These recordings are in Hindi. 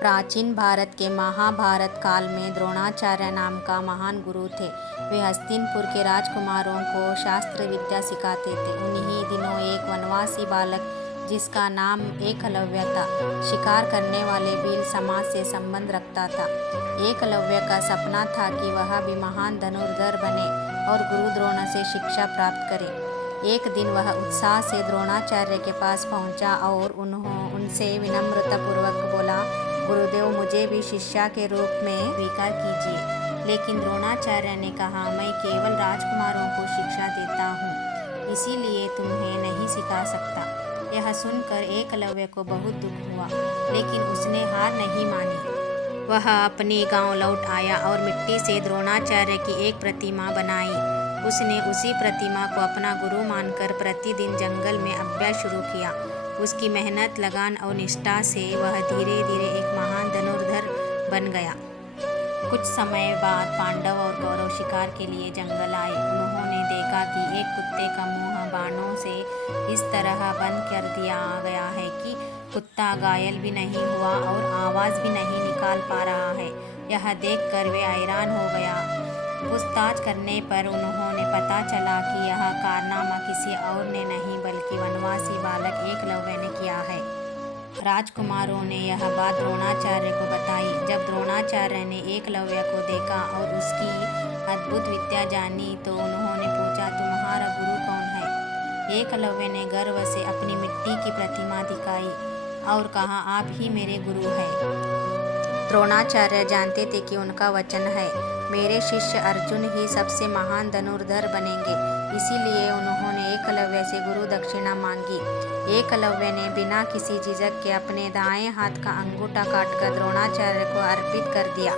प्राचीन भारत के महाभारत काल में द्रोणाचार्य नाम का महान गुरु थे। वे हस्तिनापुर के राजकुमारों को शास्त्र विद्या सिखाते थे। उन्हीं दिनों एक वनवासी बालक जिसका नाम एकलव्य था, शिकार करने वाले भील समाज से संबंध रखता था। एकलव्य का सपना था कि वह भी महान धनुर्धर बने और गुरु द्रोण से शिक्षा प्राप्त करे। एक दिन वह उत्साह से द्रोणाचार्य के पास पहुंचा और उनसे विनम्रतापूर्वक बोला, गुरुदेव, मुझे भी शिष्य के रूप में स्वीकार कीजिए। लेकिन द्रोणाचार्य ने कहा, मैं केवल राजकुमारों को शिक्षा देता हूँ, इसीलिए तुम्हें नहीं सिखा सकता। यह सुनकर एकलव्य को बहुत दुख हुआ, लेकिन उसने हार नहीं मानी। वह अपने गांव लौट आया और मिट्टी से द्रोणाचार्य की एक प्रतिमा बनाई। उसने उसी प्रतिमा को अपना गुरु मानकर प्रतिदिन जंगल में अभ्यास शुरू किया। उसकी मेहनत, लगन और निष्ठा से वह धीरे धीरे एक महान धनुर्धर बन गया। कुछ समय बाद पांडव और कौरव शिकार के लिए जंगल आए। उन्होंने देखा कि एक कुत्ते का मुंह बाणों से इस तरह बंद कर दिया गया है कि कुत्ता घायल भी नहीं हुआ और आवाज़ भी नहीं निकाल पा रहा है। यह देखकर वे हैरान हो गया। पूछताछ करने पर उन्होंने पता चला कि यह कारनामा किसी और ने नहीं बल्कि वनवासी बालक एकलव्य ने किया है। राजकुमारों ने यह बात द्रोणाचार्य को बताई। जब द्रोणाचार्य ने एकलव्य को देखा और उसकी अद्भुत विद्या जानी तो उन्होंने पूछा, तुम्हारा गुरु कौन है? एकलव्य ने गर्व से अपनी मिट्टी की प्रतिमा दिखाई और कहा, आप ही मेरे गुरु हैं। द्रोणाचार्य जानते थे कि उनका वचन है, मेरे शिष्य अर्जुन ही सबसे महान धनुर्धर बनेंगे। इसीलिए उन्होंने एकलव्य से गुरु दक्षिणा मांगी। एकलव्य ने बिना किसी झिझक के अपने दाएं हाथ का अंगूठा काटकर द्रोणाचार्य को अर्पित कर दिया।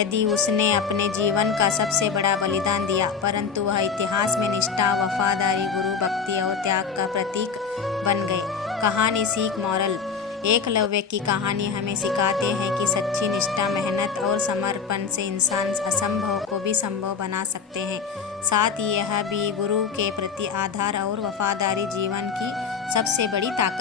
यदि उसने अपने जीवन का सबसे बड़ा बलिदान दिया, परंतु वह इतिहास में निष्ठा, वफादारी, गुरु भक्ति और त्याग का प्रतीक बन गए। कहानी सीख मॉरल। एकलव्य की कहानी हमें सिखाते हैं कि सच्ची निष्ठा, मेहनत और समर्पण से इंसान असंभव को भी संभव बना सकते हैं। साथ ही यह भी गुरु के प्रति आदर और वफादारी जीवन की सबसे बड़ी ताकत